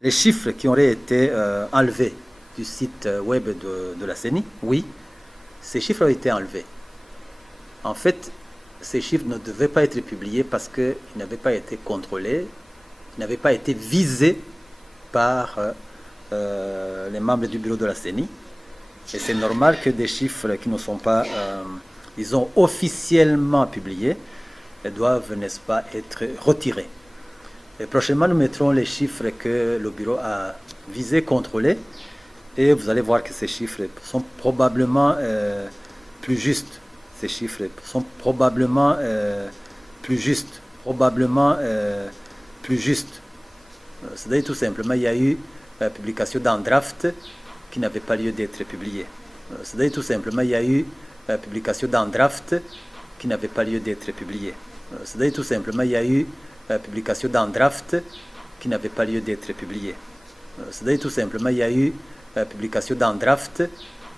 Les chiffres qui auraient été enlevés du site web de la CENI, oui, ces chiffres ont été enlevés. En fait, ces chiffres ne devaient pas être publiés parce qu'ils n'avaient pas été contrôlés, ils n'avaient pas été visés par les membres du bureau de la CENI. Et c'est normal que des chiffres qui ne sont pas, disons, officiellement publiés, doivent, n'est-ce pas, être retirés. Et prochainement, nous mettrons les chiffres que le bureau a visés, contrôlés, et vous allez voir que ces chiffres sont probablement plus justes. Ces chiffres sont probablement plus justes. C'est-à-dire tout simplement, il y a eu publication d'un draft qui n'avait pas lieu d'être publié. C'est-à-dire tout simplement, il y a eu publication d'un draft qui n'avait pas lieu d'être publié. C'est-à-dire tout simplement, il y a eu publication d'un draft qui n'avait pas lieu d'être publié. C'est-à-dire tout simplement, il y a eu publication d'un draft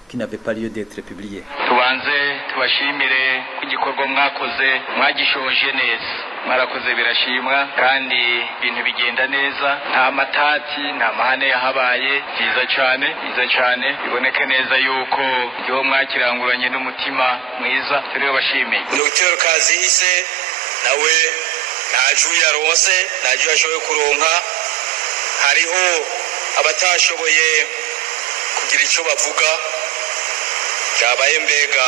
qui n'avait pas lieu d'être publié. tubanze tubashimire ku gikorwa mwakoze mwagishoje neza mwarakoze birashimwa kandi ibintu bigenda neza nta matati nta mahane yahabaye byiza cyane biboneke neza yuko iyo mwakiranguranye n'umutima mwiza turiyo bashimiye Dr. Kazihise nawe najwi yaronse najwi yashoboye kuronka hariho abatashoboye kugira icyo bavuga byabaye mbega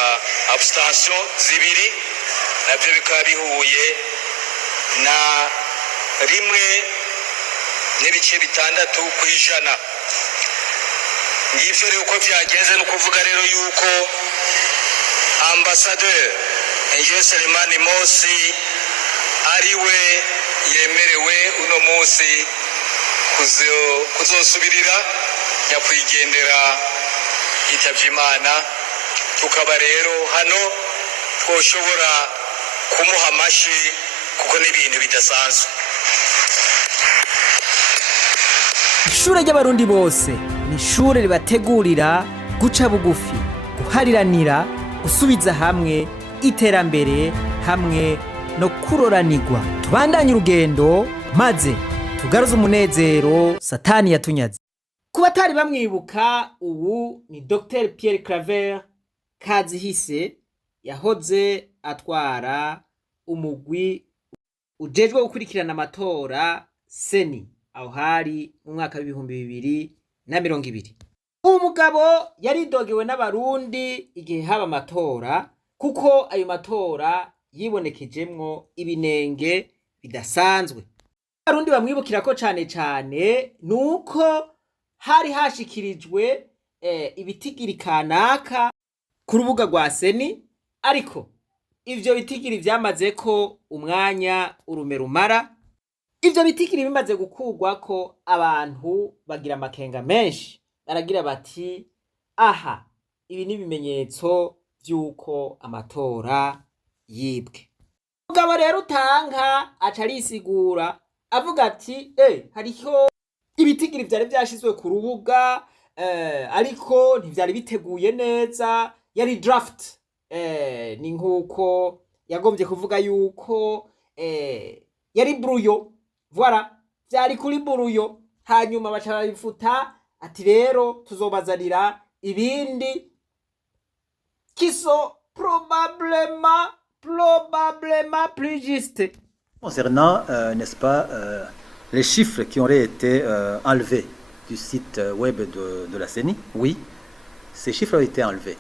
abstention zibiri nabyo bikaba bihuye na rimwe n'ibice bitandatu ku ijana. Ngivyo rero uko byagenze no kuvuga rero yuko Ambassadeur Engineer Selemani Mosi ariwe yemerewe uno munsi kuzosubirira nyakwigendera yitavye Imana. Tukaba rero hano twoshobora kumuha amashi kuko n'ibintu bidasanzwe. Ishure ry'abarundi bose ni ishure ribategurira guca bugufi, guhariranira, gusubiza hamwe iterambere hamwe no kuroranirwa. Tubandanye urugendo maze tugaruze umunezero Satani yatunyaze. Ku batari bamwibuka, ubu ni Dr. Pierre Claver Kazihise yahoze atwara umugwi ujejwe gukurikirana amatora CENI aho hari mu mwaka w'2020. Uwo mugabo yaridogewe n'abarundi igihe haba amatora kuko ayo matora yibonekejemwo ibinenge bidasanzwe. Abarundi bamwibukira ko cane nuko hari hashikirijwe ibitigiri kanaka ku rubuga rwa CENI, ariko ivyo bitigiri vyamaze ko umwanya urume rumara. Ivyo bitigiri bimaze gukurwa ko abantu bagira amakenga menshi, baragira bati aha ibi ni ibimenyetso vy'uko amatora yibwe. Mugabo rero utanga aca arisigura avuga ati hariho ibitigiri vyari vyashizwe ku rubuga ariko ntivyari biteguye neza, yari draft. Ni nkuko yagombye kuvuga yuko yari brouillon. Voilà, vyari kuri brouillon, hanyuma baca babifuta ati rero tuzobazanira ibindi kiso probablement plus juste. Concernant, n'est-ce pas, les chiffres qui auraient été enlevés du site web de la CENI, oui, ces chiffres ont été enlevés.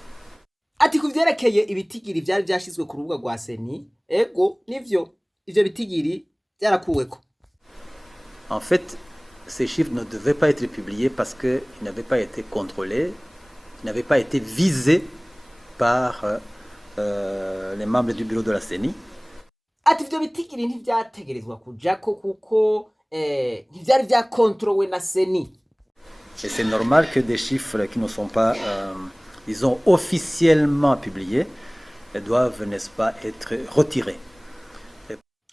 Ati kuvyerekeye ibitigiri vyari vyashizwe ku rubuga rwa CENI, ego nivyo ivyo bitigiri vyarakuweko. En fait, ces chiffres ne devaient pas être publiés parce qu'ils n'avaient pas été contrôlés, ils n'avaient pas été visés par les membres du bureau de la CENI. Ati ivyo bitigiri ntivyategerezwa kujako kuko ntivyari vyakontrowe na CENI. Et c'est normal que des chiffres qui ne sont pas, disons, officiellement publiés, doivent, n'est-ce pas, être retirés.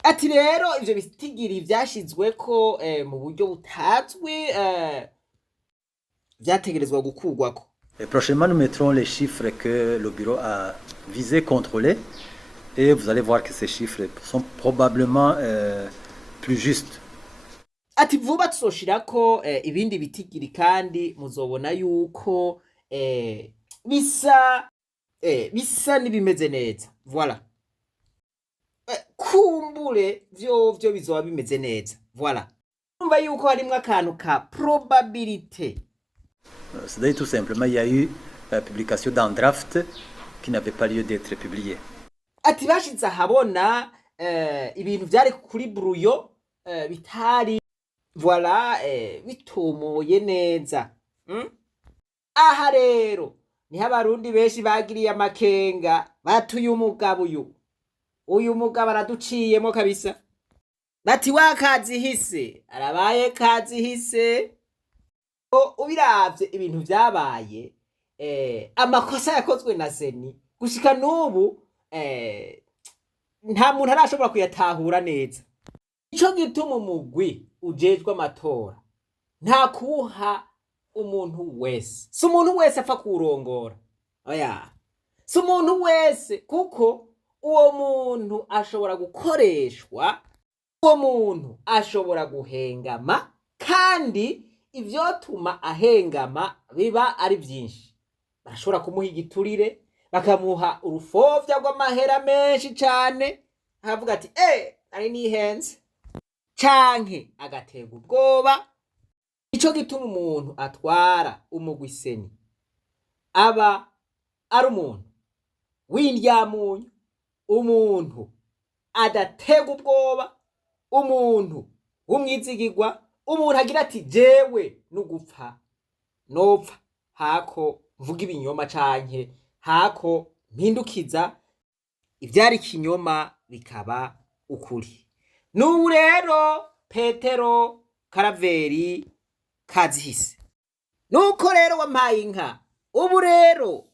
Ati rero ivyo bitigiri vyashizweko mu buryo butazwi vyategerezwa gukurwako. Et prochainement, nous mettrons les chiffres que le bureau a visés, contrôlés, et vous allez voir que ces chiffres sont probablement plus justes. ati vuba tuzoshirako ibindi bitigiri kandi muzobona yuko bisa n'ibimeze neza. Voilà. Kumbure vyo bizoba bimeze neza. Voilà. Umva yuko harimwo akantu ka probabilité. C'est-à-dire tout simplement, il y a eu la publication d'un draft qui n'avait pas lieu d'être publié. Ati bashize ahabona ibintu vyari kuri brouillon bitari voilà bitomoye neza. Aha rero niho abarundi benshi bagiriye amakenga batuye umugabo uyu mugabo araduciyemo kabisa. Bati wakazihise arabaye kazihise. Ubiravye ibintu vyabaye amakosa yakozwe na seni gushika n'ubu nta muntu arashobora kuyatahura neza. Ico gituma umugwi ujejwe amatora nta kuha umuntu wese, si umuntu wese apfa kurongora, oya, si umuntu wese, kuko uwo muntu ashobora gukoreshwa, uwo muntu ashobora guhengama, kandi ivyotuma ahengama biba ari vyinshi. Barashobora kumuha igiturire, bakamuha urufovya rw'amahera menshi cane, akavuga ati ari nihenze, canke agatega ubwoba. Ico gituma umuntu atwara umugwi seni aba ari umuntu w'indyamunyu, umuntu adatega ubwoba, umuntu w'umwizigirwa, umuntu agira ati jewe n'ugupfa nopfa hako mvuga ibinyoma canke hako mpindukiza ivyari ikinyoma bikaba ukuri. N'ubu rero Petero Karaveri kazihise. Nuko rero wampaye inka, ubu rero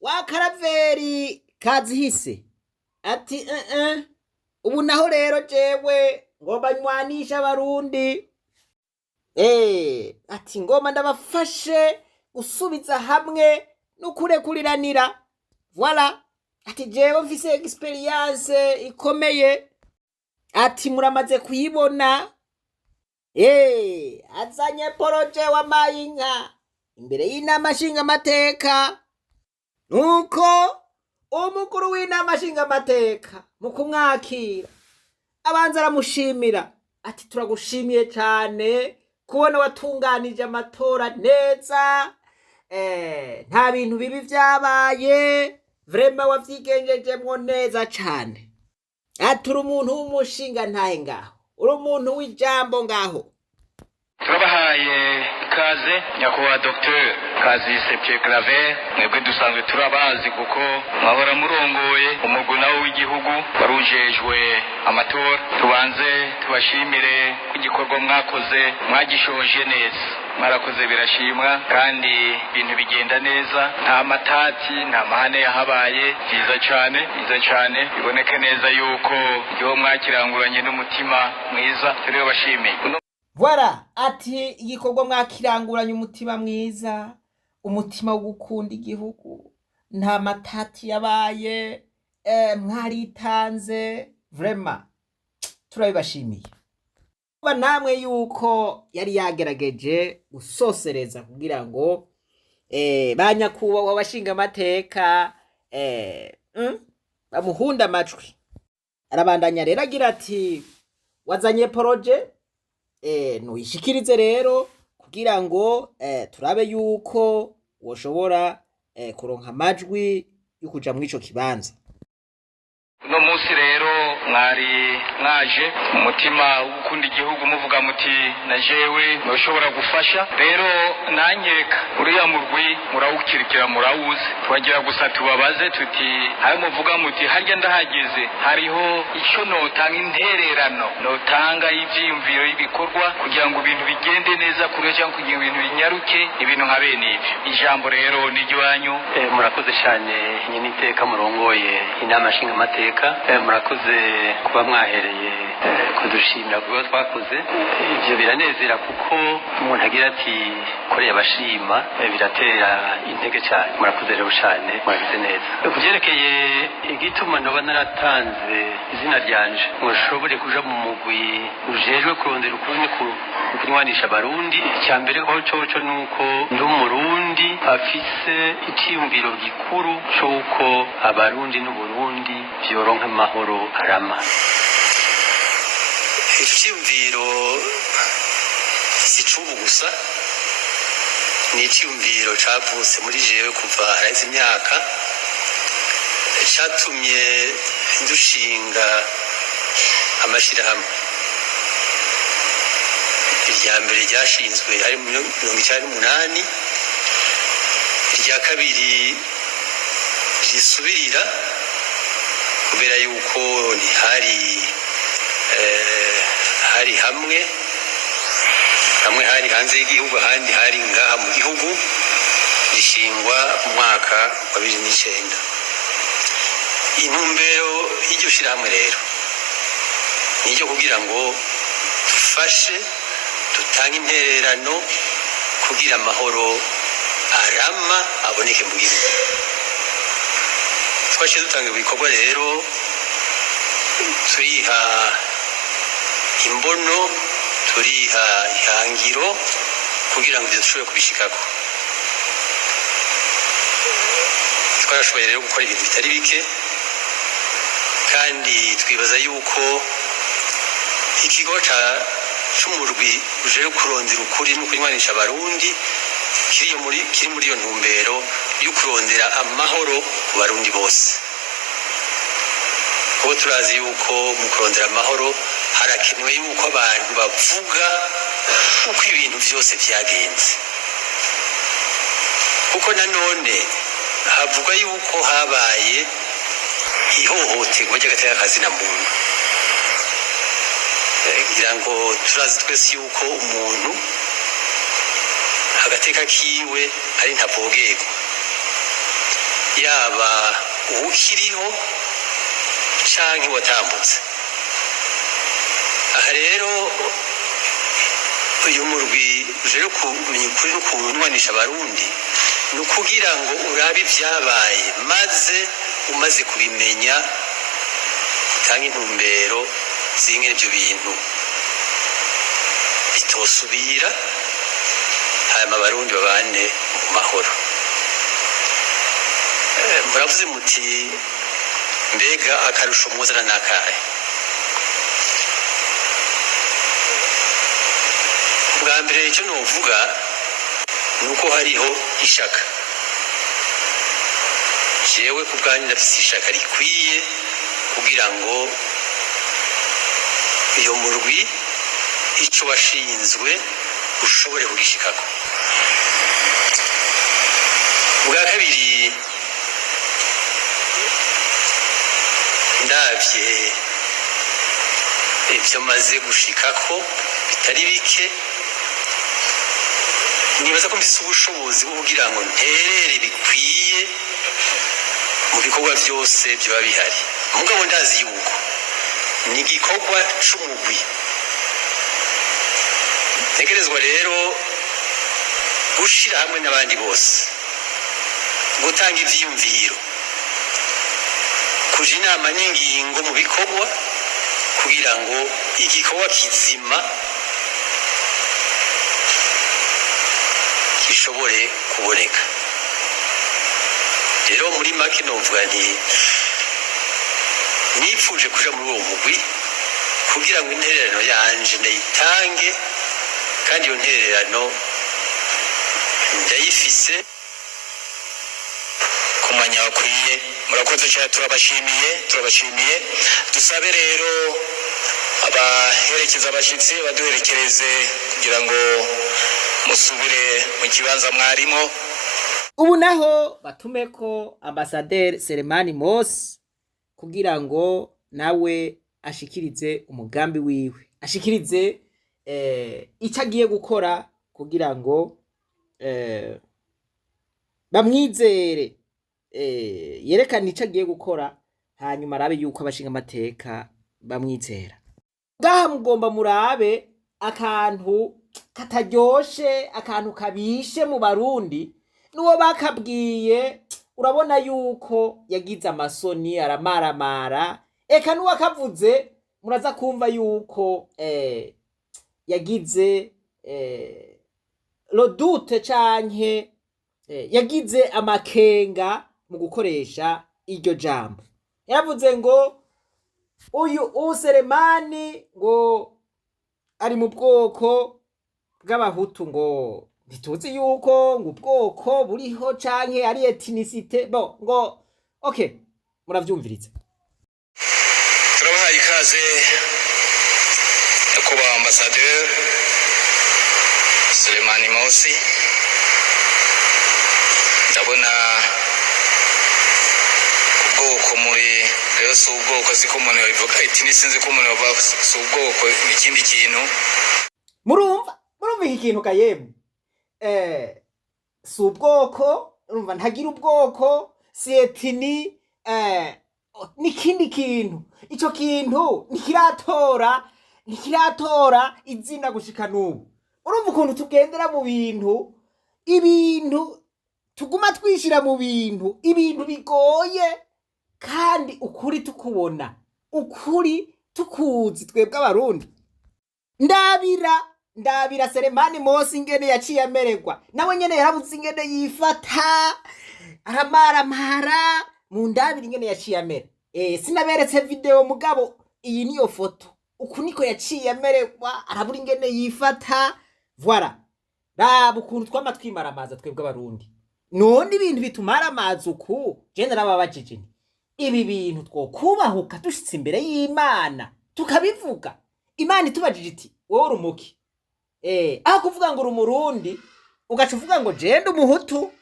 wa Karaveri kazihise ati ubu naho rero jewe ngomba nywanisha abarundi, ati ngomba ndabafashe gusubiza hamwe no kurekuriranira. Voilà. Ati jewe mfise experience ikomeye, ati muramaze kuyibona. Azanye poroje wa mayinka imbere y'inama nshingamateka. Nuko umukuru w'inama nshingamateka mu kumwakira abanza aramushimira, ati turagushimiye cyane kubona watunganije amatora neza, nta bintu bibi vyabaye, vraiment wavyigenjejemwo neza cyane. Ati uri umuntu w'umushinga ntahe ngaho, uri umuntu w'ijambo ngaho. Turabahaye ikaze nyakubahwa Dr. Kazihise Pierre Claver, mwebwe dusanzwe turabazi kuko mwahora murongoye umugwi nawo w'igihugu warujejwe amatora. Tubanze tubashimire ko igikorwa mwakoze mwagishoje neza, mwarakoze birashimwa kandi ibintu bigenda neza, nta matati nta mahane yahabaye. Byiza cyane biboneke neza yuko iyo mwakiranguranye n'umutima mwiza, turiyo bashimiye. Voilà, ati igikorwa mwakiranguranye umutima mwiza, umutima wo gukunda igihugu, nta matati yabaye, mwaritanze, vraiment turabibashimiye. Namwe yuko yari yagerageje gusosereza kugira ngo banyakubahwa abashinga amateka bamuhunda amajwi. Arabandanya rero agira ati wazanye poroje, nuyishikirize rero kugira ngo turabe yuko woshobora kuronka amajwi yo kuja muri ico kibanza. Uno munsi rero mwari mwaje umutima w'ukunda igihugu muvuga muti na jewe noshobora gufasha. Rero nanyereka uriya murwi murawukirikira murawuzi, twagira gusa tubabaze tuti hayo muvuga muti harya ndahageze hariho ico notanga intererano, notanga ivyiyumviro y'ibikorwa kugira ngo ibintu bigende neza kure cyangwa kugira ibintu binyaruke, ibintu nka bene ivyo. Ijambo rero ni ryanyu. Murakoze cyane nyine iteka murongoye inama nshingamateka Amerika murakoze kuba mwahereye kudushimira kuba twakoze ivyo biranezera kuko umuntu agira ati koreye abashima biratera intege cyane murakoze rero cyane mwagize neza kuvyerekeye igituma ndoba naratanze izina ryanje mushobore kuja mu mugwi ujejwe kurondera ukuri kunywanisha abarundi icyambere ko coco nuko ndi umurundi afise icyumviro gikuru cyuko abarundi n'uburundi vyoronka amahoro arama icyumviro sicubu gusa ni icyumviro cavutse muri jewe kuva haraheze imyaka catumye dushinga amashirahamwe irya mbere ryashinzwe ari mu 1998 irya kabiri risubirira kubera yuko hari hamwe hari hanze y'igihugu ahandi hari ngaha mu gihugu rishingwa mu mwaka wa 2009 intumbero y'iryo shirahamwe rero niryo kugira ngo dufashe dutange intererano kugira amahoro arama aboneke mu gihugu twashe dutanga ibikorwa rero turiha imbono turiha ihangiro kugira ngo dushobore kubishikako twarashoboye rero gukora ibintu bitari bike kandi twibaza yuko ikigo c'umurwi uje kurondera ukuri no kunywanisha abarundi kiri muri iyo ntumbero yo kurondera amahoro ku barundi bose kuko turazi yuko mu kurondera amahoro harakenewe yuko abantu bavuga uko ibintu byose byagenze kuko nanone havuga yuko habaye ihohoterwa ry'agateakazi na muntu ngira ngo turazi twese yuko umuntu agateka kiwe ari ntavogerwa yaba uwukiriho canke watambutse aha rero uyu murwi uje kumenya ukuri no kunywanisha abarundi ni ukugira ngo urabe ibyabaye maze umaze kubimenya utange intumbero z'ingene ibyo bintu bitosubira hanyuma abarundi babane mu mahoro muravuze muti mbega akarusho muzana n'akahe bwa mbere icyo novuga ni uko hariho ishaka jewe ku bwanyu ndafise ishaka rikwiye kugira ngo iyo murwi ico washinzwe ushobore kugishikako bwa kabiri ndavye ivyo maze gushikako bitari bike nibaza ko mfise ubushobozi bwo kugira ngo nterere bikwiye mu bikorwa byose byoba bihari mugabo ndazi yuko ni igikorwa c'umugwi ntegerezwa rero gushira hamwe n'abandi bose gutanga ivyiyumviro kuja inama n'ingingo mu bikorwa kugira ngo igikorwa kizima gishobore kuboneka rero muri make novuga nti nipfuje kuja muri uwo mugwi kugira ngo intererano yanje ndayitange kandi iyo ntererano ndayifise ku mwanya wakwiye murakoze cyane turabashimiye dusabe rero abaherekeza abashitsi baduherekereze kugira ngo musubire mu kibanza mwarimo ubu naho batumeko ambasaderi Selemani Mosi kugira ngo nawe ashikirize umugambi wiwe ashikirize icyo agiye gukora kugira ngo bamwizere yerekana icyo agiye gukora hanyuma arabe yuko abashinga amateka bamwizera. Ngaha mugomba murabe akantu kataryoshe, akantu kabishe mu Barundi, n'uwo bakabwiye urabona yuko yagize amasoni aramaramara, eka n'uwo akavuze muraza kumva yuko yagize lodute canke yagize amakenga mu gukoresha iryo jambo. Yavuze ngo uyu Selemani ngo ari mu bwoko bw'abahutu, ngo ntituzi yuko ngo ubwoko buriho canke ari ethnicité. Bo ngo okay, muravyumviriza. Turabahaye ikaze nyakubahwa Ambassadeur Selemani Mosi. Ndabona ubwoko muri rero si ubwoko, siko umuntu yabivuga, sinzi ko umuntu yavuga si ubwoko, ni ikindi kintu. Murumva iki kintu kayemu? Si ubwoko, urumva ntagira ubwoko, si etini, n'ikindi kintu. Ico kintu ntikiratora izina gushika n'ubu. Urumva ukuntu tugendera mu ibintu tuguma twishira mu bintu bigoye, kandi ukuri tukubona, ukuri tukuzi twebwe Abarundi. Ndabira Selemani Mosi ingene yaciye amererwa, nawe nyene yarabuze ingene yifata, aramaramara. Mu ndabira ingene yaciye amera. Sinaberetse video mugabo iyi niyo foto, uku niko yaciye amererwa, arabura ingene yifata. Voilà, raba ukuntu twama twimaramaza twebwe Abarundi. None ibintu bitumaramaza uku, je narababajije nti ibi bintu twokubahuka dushitse imbere y'Imana tukabivuga, Imana itubajije iti wowe urumuki, aho kuvuga ngo uri Umurundi ugaca uvuga ngo je ndi Umuhutu,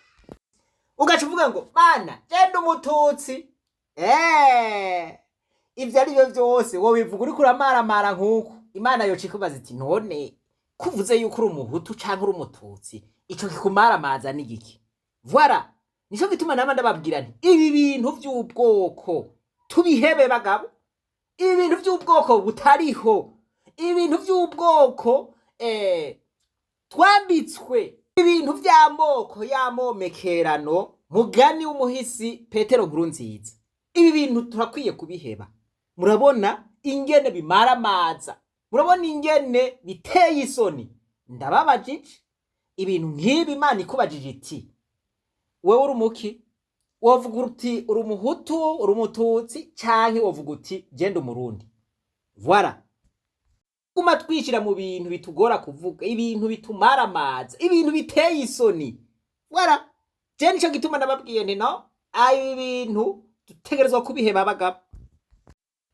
ugaca uvuga ngo Mana je ndi Umututsi, ivyo ari byo byose wowe bivuga uri kuramaramara nk'uko, Imana yoca ikubaza iti none kuvuze yuko uri Umuhutu canke uri Umututsi, ico kikumaramaza ni giki? Voilà, nico gituma nama ndababwira nti ibi bintu vy'ubwoko tubihebe bagabo, ibi bintu vy'ubwoko butariho, ibintu vy'ubwoko twambitswe ibintu vy'amoko y'amomekerano, mugani w'umuhisi Petero Nkurunziza. Ibi bintu turakwiye kubiheba. Murabona ingene bimaramaza, murabona ingene biteye isoni. Ndababajije ibintu nk'ibi, Imana ikubajije iti wewe urumuki, wovuga uti uri Umuhutu, uri Umututsi, canke wovuga uti je ndi Umurundi. Voilà, kuma twishira mu bintu bitugora kuvuga, ibintu bitumaramaza, ibintu biteye isoni. Voilà, je nico gituma ndababwiye nti no, ayi bintu dutegerezwa kubiheba bagabo.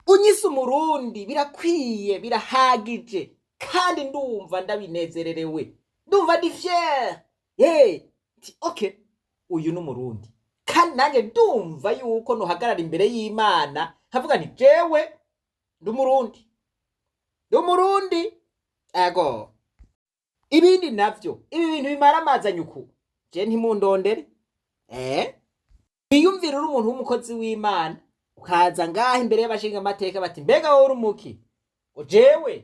Unyise Umurundi birakwiye, birahagije, kandi ndumva ndabinezererewe, ndumva ndi fier. Okay, uyu n'Umurundi, kandi nanjye ndumva yuko nohagarara imbere y'Imana havuga nti jewe ndi Umurundi. Ego ibindi navyo, ibi bintu bimaramazanye uku, je ntimundondere. Biyumvira uri umuntu w'umukozi w'Imana, ukaza ngaha imbere y'abashinga amateka bati mbega wowe urumuki, ngo jewe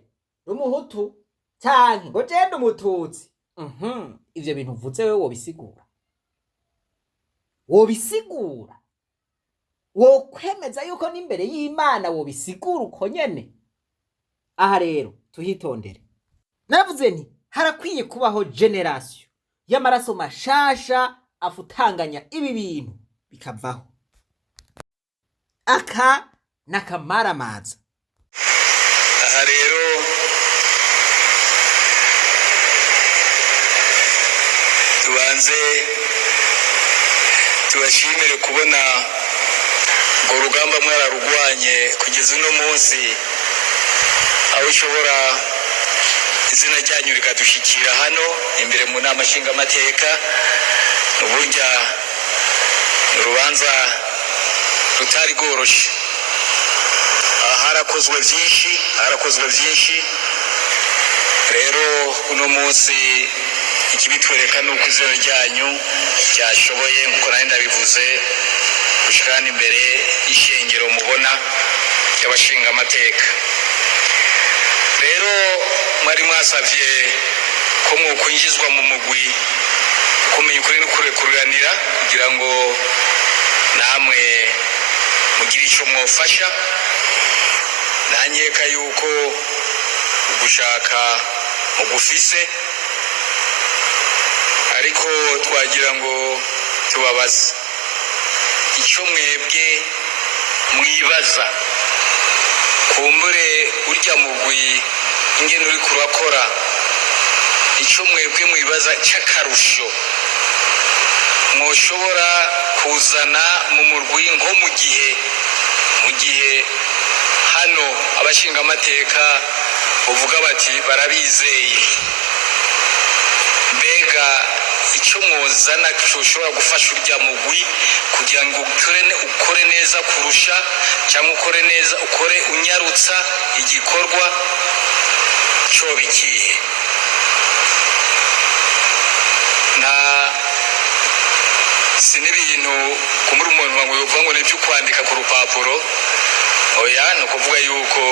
ndi Umuhutu canke ngo je ndi Umututsi. Ivyo bintu uvuze wewe wobisigura, wokwemeza yuko n'imbere y'Imana wobisigura uko nyene. Aha rero tuhitondere. Navuze nti harakwiye kubaho generation y'amaraso mashasha afutanganya ibi bintu bikavaho. Aka nakamaramaza. Aha rero tubanze tubashimire kubona urugamba mwararugwanye kugeza uno munsi, aho ushobora izina ryanyu rikadushikira hano imbere mu nama nshingamateka. Uburya urubanza rutari rworoshe, harakozwe byinshi. Rero uno munsi ikibitwereka nuko izina ryanyu ryashoboye, nkuko nari ndabivuze, gushikana imbere y'ishengero mubona y'abashinga amateka. Rero mwari mwasavye ko mwokwinjizwa mu mugwi kumenya ukuri n'ukurekuranira kugira ngo namwe mugire ico mwofasha. Nanyeka yuko ugushaka mugufise, ariko twagira ngo tubabaze icyo mwebwe mwibaza. Kumbure urya mugwi ingene uri kurakora, icyo mwebwe mwibaza cy'akarusho mwoshobora kuzana mu murwi nko mu gihe hano abashinga amateka uvuga bati barabizeye. Mbega icyo mwozana cyoshobora gufasha urya mugwi kugira ngo ukore neza kurusha, cyangwa ukore neza, ukore unyarutsa igikorwa cyo bikihe? Si n'ibintu kumuri umuntu ngo uvuga ngo nibyo kwandika ku rupapuro. Oya, ni ukuvuga yuko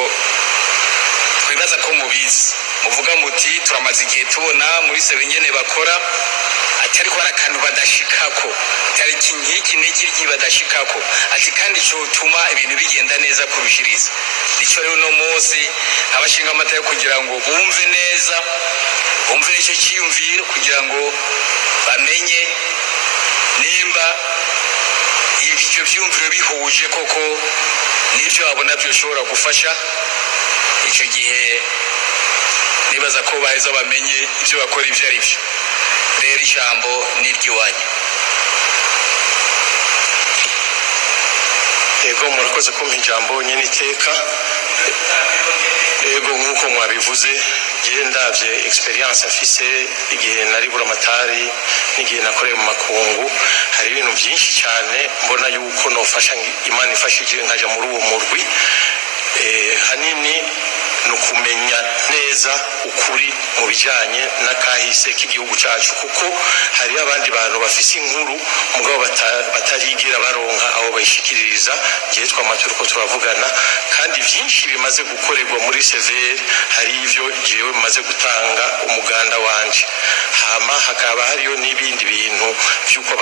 twibaza ko mubizi, muvuga muti turamaze igihe tubona muri Sebenyene bakora atari ko arakantu badashikako, atari nk'iki n'iki badashikako, ati kandi cyo tuma ibintu bigenda neza kurushiriza. Nicyo rero no munsi abashinga amateka kugira ngo bumve neza, bumve icyo cyiyumviro kugira ngo bamenye nimba ibyo byumviro bihuje koko n'ibyo babona byoshobora gufasha. Icyo gihe nibaza ko baheza bamenye ibyo bakora ibyo ari byo. Rero ijambo ni iry'iwanyu. Yego, murakoze kumpa ijambo nyine iteka. Yego, nk'uko mwabivuze, ngiye ndabye experience afise igihe nari buramatari n'igihe nakoreye mu makungu, hari ibintu byinshi cyane mbona yuko nofasha, Imana ifashije nkaja muri uwo murwi. Hanini nukumenya neza ukuri mu bijanye n'akahise k'igihugu cyacu, kuko hari abandi bantu bafise inkuru mugabo batarigira baronka aho bayishikiririza. Gihe twamatura ko turavugana, kandi byinshi bimaze gukorerwa muri severe, hari ivyo jewe maze gutanga umuganda wanje. Hama hakaba hariyo n'ibindi bintu byuko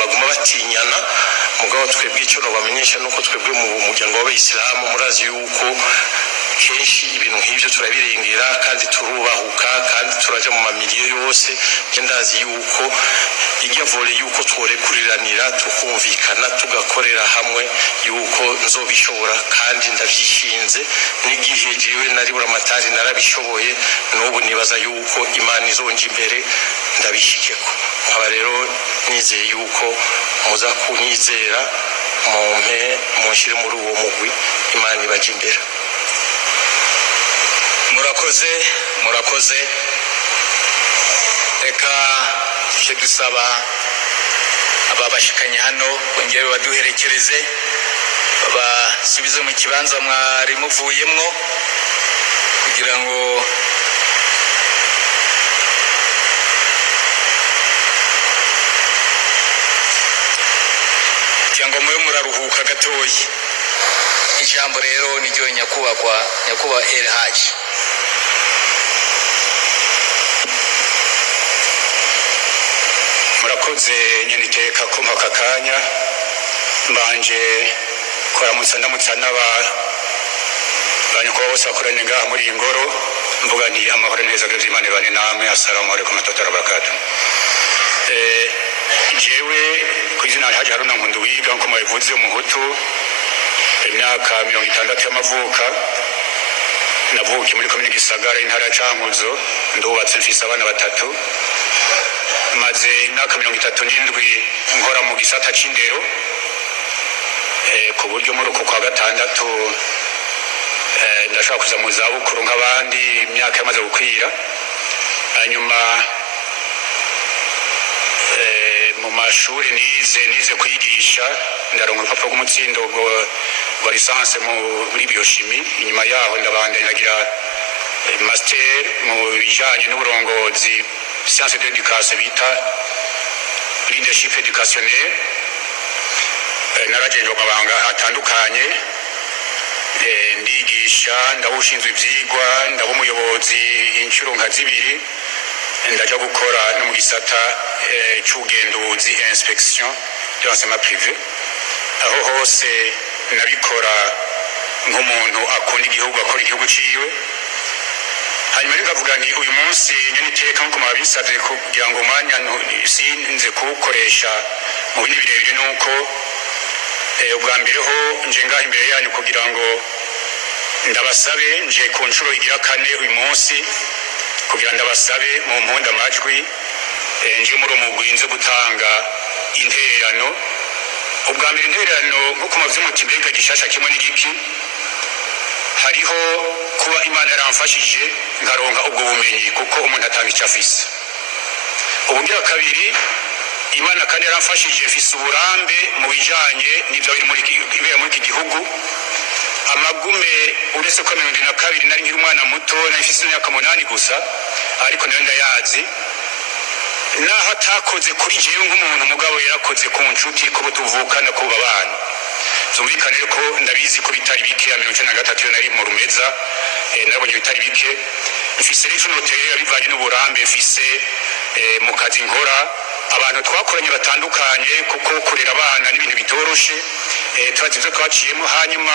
baguma batinyana, mugabo twebwe icyo no bamenyesha nuko twebwe mu muryango w'Abayisilamu murazi yuko kenshi ibintu nk'ibyo turabirengera kandi turubahuka kandi turaja mu mamiliyo yose. Ndazi yuko ijya vole yuko tworekuriranira tukumvikana tugakorera hamwe yuko nzobishobora, kandi ndabyishinze. N'igihe jewe nari buramatari narabishoboye, n'ubu nibaza yuko Imana izonje imbere ndabishikeko. Nkaba rero nizeye yuko muza kunyizera, munshire muri uwo mugwi, Imana ibaje imbere. Murakoze. Reka tujye dusaba aba bashikanye hano bongere baduherekereze, basubize mu kibanza mwari muvuyemwo, kugira ngo mube muraruhuka gatoya. Ijambo rero niryo nyakubahwa El Haji. Murakoze nyene iteka kumpa kakanya, mbanje kuramutsa ndamutsa n'abanyakubahwa bose bakoranye ngaha muri iyi ngoro, mvuga nti amahoro neza g'Imana bane namwe. Assalamu alaikum warahmatullahi wabarakatuh. Jewe kw'izina Haji Haruna Nkunduwiga nko mwabivuze, umuhutu, imyaka 60 y'amavuka, navukiye muri komine Gisagara, intara ya Cankuzo, ndubatse mfise abana 3, maze imyaka 37 nkora mu gisata c'indero, ku buryo muri uko kwa gatandatu ndashaka kuza mu zabukuru nk'abandi, imyaka yamaze gukwira. Hanyuma mu mashuri nize kwigisha, ndaronka urupapuro rw'umutsindo rwa lisanse muri biochimie. Inyuma yaho ndabandanya nagira master mu bijanye n'uburongozi, science de l'éducation bita leadership éducationnel. naragenye amabanga atandukanye, ndigisha, ndaba ushinzwe ivyigwa, ndaba umuyobozi inshuro nka zibiri, ndaja gukora no mu gisata c'ubugenduzi inspection de l'enseignement privé. Aho hose nabikora nk'umuntu akunda igihugu, akora igihugu ciwe. Hanyuma nkavuga nti uyu munsi nyene iteka nko mabisavye kugira ngo umwanya sinze kuwukoresha mu bindi birebire, nuko ubwa mbere ho nje ngaha imbere yanyu kugira ngo ndabasabe, nje ku nshuro igira kane uyu munsi kugira ndabasabe mu mpundu amajwi, nje muri umugwi nze gutanga intererano. Ubwa mbere intererano nk'uko muvuze muti mbega gishasha kimwe n'igiki, hariho kuba Imana yaramfashije nkaronka ubwo bumenyi, kuko umuntu atanga icyo afise. Ubugira kabiri, Imana kandi yaramfashije mfise uburambe mu bijanye n'ivyo biri muri iki gihugu. Amagume uretse ko 2022 nari nkiri umwana muto, nafise imyaka 8 gusa, ariko nayo ndayazi. Naho atakoze kuri jewe nk'umuntu, mugabo yarakoze ku nshuti, kubo tuvukana, kuba abana. Zumvikane ko ndabizi ko bitari bike, 1993 nari mu Rumeza, nabonye bitari bike. Mfise rero noterera bivanye n'uburambe mfise mu kazi nkora. Abantu twakoranye batandukanye, kuko kurera abana n'ibintu bitoroshe, twazi ivyo twaciyemo. Hanyuma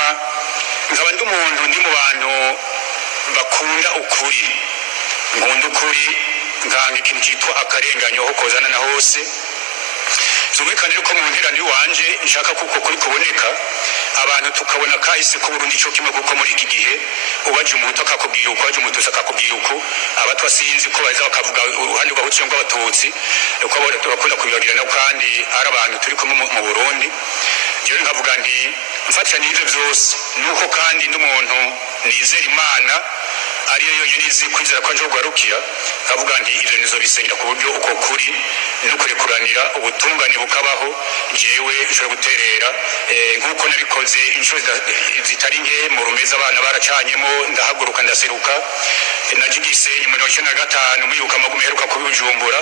nkaba ndi umuntu, ndi mu bantu bakunda ukuri, nkunda ukuri, nkanga ikintu cyitwa akarenganyo aho kozana na hose. Zumvikane ko mu nterano iwanje nshaka kuko kuri kuboneka, abantu tukabona kahise ko Burundi cyo kimwe, kuko muri iki gihe ubaje umuntu akakubwira uko, aje umutusi akakubwira uko, abatwa sinzi ko baza bakavuga uruhande rwa bucyo bw'abatutsi, uko bakunda kubibagira, no kandi ari abantu turi kumwe mu Burundi. Jewe nkavuga nti mfatira n'ivyo vyose, nuko kandi n'umuntu nizera Imana ariyo yonyine izi kwizera ko nje kugarukira, kavuga nti ivyo nizo bisengera ku buryo uko kuri no kurekuranira ubutungane bukabaho. Jewe nshobora guterera nk'uko nabikoze inshuro zitari nke mu Rumeza, abana baracanyemo, ndahaguruka ndaseruka. Najigise mu 1995 mwibuka amagume heruka kubi Bujumbura,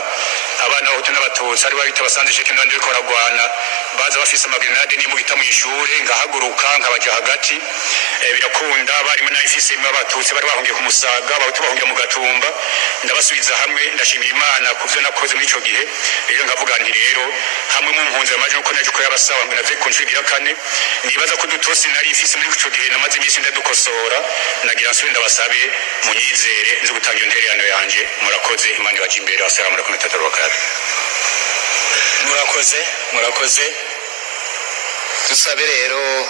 abana b'abahutu n'abatutsi ari babita basanze sheke ndandi biko ragwana, baza bafise amagrenade ni mu gita mu ishure, ngahaguruka nkabaja hagati. Birakunda bari muri ifise mu abatutsi bari bahungiye ku Musaga, abahutu bahungiye mu Gatumba, ndabasubiza hamwe. Ndashimira Imana kuvyo nakoze muri ico gihe. Rero nkavuga nti rero hamwe mu mpunzi amaje uko naje ko yabasawa ngo nave kunshigira kane, nibaza ko dutosi nari ifise muri ico gihe namaze imisi ndadukosora. Nagira nsubira ndabasabe munyizere nzi gutanga iyo ntererano yanje. Murakoze, Imana ibaje imbere. Assalamu alaikum warahmatullahi. Murakoze dusabe rero.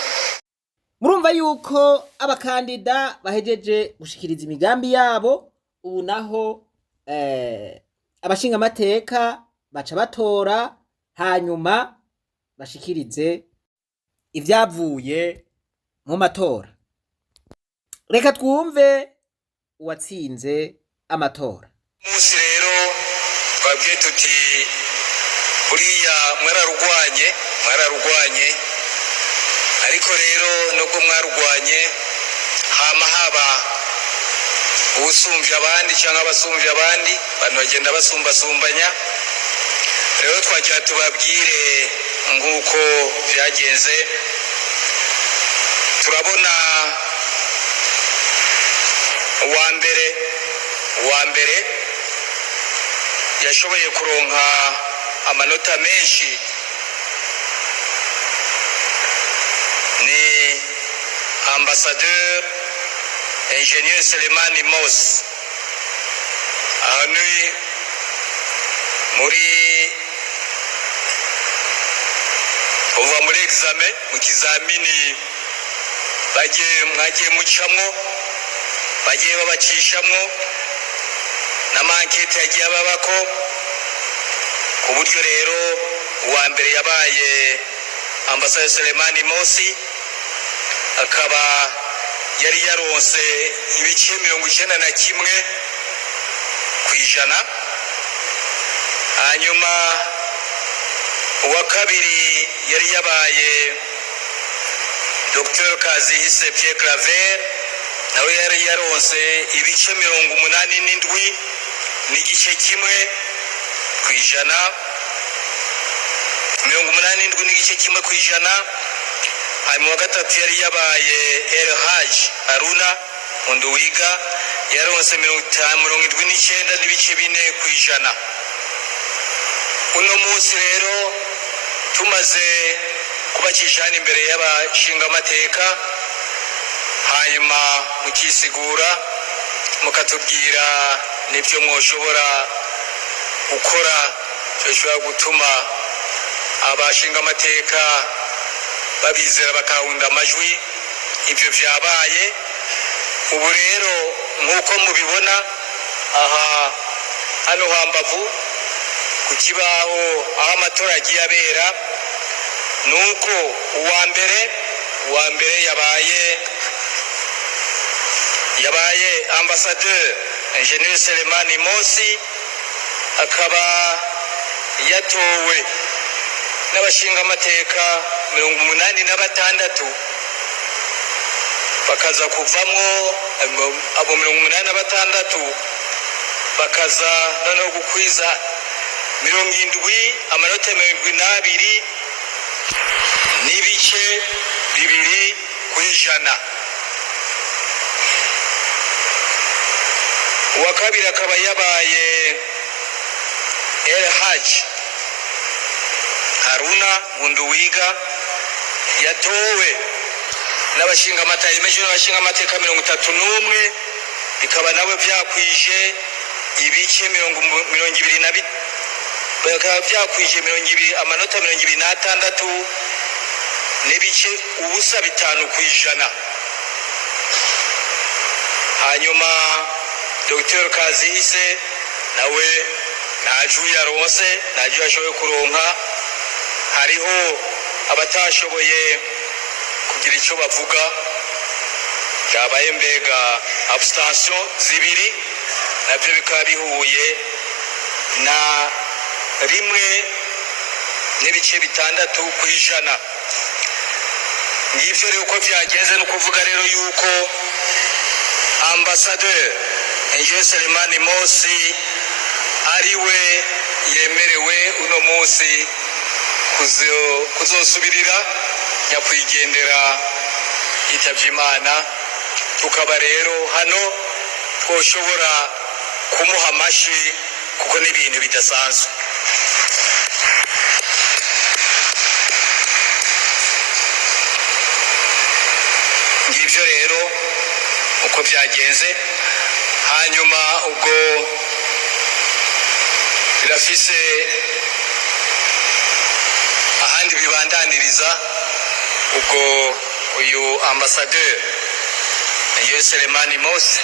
Murumva yuko abakandida bahejeje gushikiriza imigambi yabo. Ubu naho abashinga amateka baca batora, hanyuma bashikirize ivyavuye mu matora. Reka twumve uwatsinze amatora. Musi rero twabwiye tuti buriya mwararugwanye, ariko rero nubwo mwarugwanye hama haba ubusumvya abandi cyangwa abasumvya abandi, abantu bagenda basumbasumbanya. Rero twagira tubabwire nk'uko vyagenze. Turabona uwa mbere yashoboye kuronka amanota menshi ni Ambassadeur Ingenieur Selemani Mos. Aha ni muri examen, mu kizamini mwagiye mucamwo, bagiye babacishamwo n'amankete yagiye ababako, ku buryo rero uwa mbere yabaye Ambassadeur Selemani Mosi, akaba yari yaronse ibice 91%. Hanyuma uwa kabiri yari yabaye Dr Kazihise Pierre Claver, nawe yari yaronse ibice 87% %87.1, hanyuma wa gatatu yari yabaye Elhaj Haruna Nkunduwiga yaronse 79.4%. Uno munsi rero tumaze kubakijana imbere y'abashinga amateka, hanyuma mukisigura mukatubwira nibyo mwoshobora gukora bishobora gutuma abashinga amateka babizera bakahunda amajwi. Ibyo byabaye. Ubu rero nk'uko mubibona aha hano hambavu ku kibaho aho amatora agiye abera, nuko uwa mbere yabaye Ambassadeur Engineer Selemani Mosi, akaba yatowe n'abashinga amateka 86, bakaza kuvamwo abo 86 bakaza noneho gukwiza 72.2%. Uwa kabiri akaba yabaye Elhaj Haruna Nkunduwiga, yatowe n'abashinga amateka 31, bikaba nabo byakwije ibice 22, bakaba byakwije 26 n'ibice ubusa 5%. Hanyuma Dr. Kazihise nawe najwi yaronse, najwi yashoboye kuronka. Hariho abatashoboye kugira icyo bavuga, byabaye mbega abstention 2, nabyo bikaba bihuye na 1.6%. Ngivyo rero uko byagenze, no kuvuga rero yuko Ambassadeur Engineer Selemani Mosi ariwe yemerewe uno munsi kuzosubirira nyakwigendera yitavye Imana. Tukaba rero hano twoshobora kumuha amashi kuko n'ibintu bidasanzwe. Ngivyo rero uko byagenze. Hanyuma ubwo birafise ahandi bibandaniriza. Ubwo uyu Ambassadeur Selemani Mosi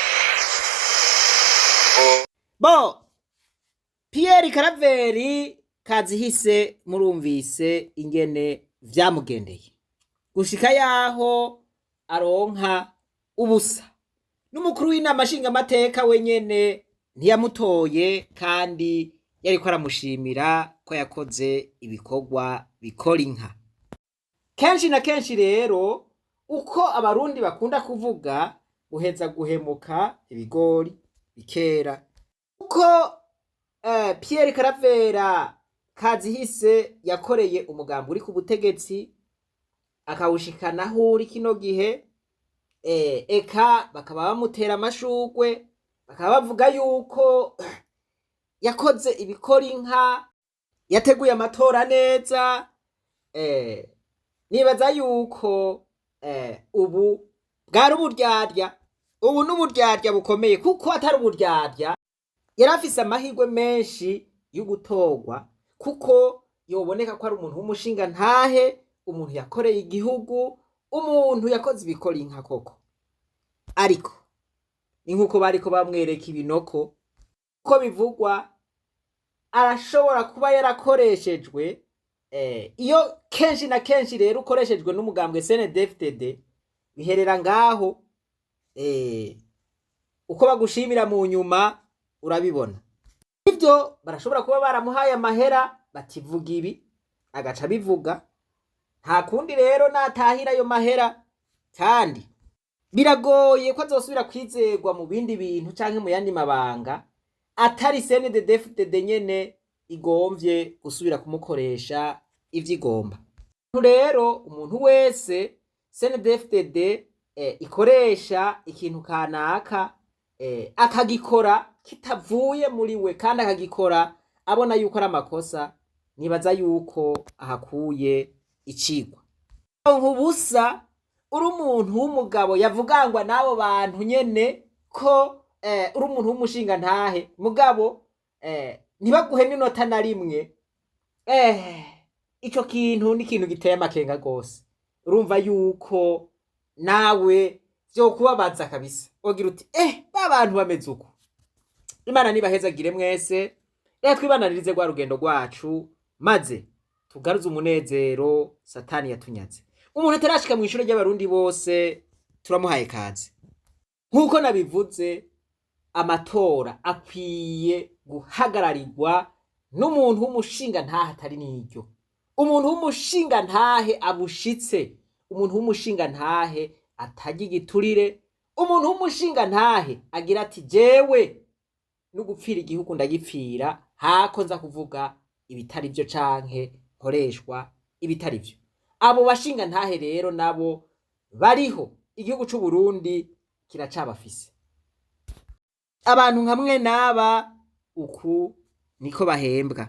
Pierre Karaveri Kazihise, murumvise ingene vyamugendeye gushika yaho aronka ubusa. N'umukuru w'inama nshinga amateka wenyene ntiyamutoye, kandi yariko aramushimira ko yakoze ibikorwa bikora inka. Kenshi na kenshi rero uko abarundi bakunda kuvuga, guheza guhemuka ibigori bikera. Uko Pierre Karavera Kazihise yakoreye umugambi uri ku butegetsi akawushikanaho uri kino gihe, eka bakaba bamutera amashugwe, bakaba bavuga yuko yakoze ibikora inka, yateguye amatora neza. Nibaza yuko ubu bwari uburyarya, ubu n'uburyarya bukomeye, kuko atari uburyarya yarafise amahirwe menshi yo gutorwa, kuko yoboneka ko ari umuntu w'umushinga ntahe, umuntu yakoreye igihugu, umuntu yakoze ibikora inka koko. Ariko ni nkuko bariko bamwereka ibinoko, uko bivugwa arashobora kuba yarakoreshejwe. Iyo kenshi na kenshi rero ukoreshejwe n'umugambwe CNDD-FDD biherera ngaho, uko bagushimira mu nyuma urabibona. Ibyo barashobora kuba baramuhaye amahera bativuga ibi, agaca bivuga. Nta kundi rero natahira ayo mahera, kandi biragoye ko azosubira kwizegwa mu bindi bintu canke mu yandi mabanga atari CNDD-FDD nyene igomvye gusubira kumukoresha ivyo igomba. Rero umuntu wese CNDD-FDD ikoresha ikintu kanaka akagikora kitavuye muri we kandi akagikora abona yuko ari amakosa, nibaza yuko ahakuye icigwa. Nkubusa uri umuntu w'umugabo yavugangwa n'abo bantu nyene ko uri umuntu w'umushinga ntahe mugabo ntibaguhe n'inota na rimwe, ico kintu ni ikintu giteye amakenga gose. Urumva yuko nawe vyokubabaza kabisa, wogira uti ba bantu bameze uko. Imana nibahezagire mwese, reka twibananirize rwa rugendo rwacu maze tugaruze umunezero Satani yatunyaze. Umuntu atarashika mu ishure ry'abarundi bose turamuhaye kaze. Nkuko nabivuze, amatora akwiye guhagararirwa n'umuntu w'umushinga ntahe atari n'iryo. Umuntu w'umushinga ntahe abushitse, umuntu w'umushinga ntahe atarya igiturire, umuntu w'umushinga ntahe agira ati jewe no gupfira igihugu ndagipfira, hako nza kuvuga ibitari byo canke nkoreshwa ibitari byo. Abo bashinga ntahe rero nabo bariho, igihugu c'u Burundi kiracabafise. Abantu nkamwe naba uku niko bahembwa.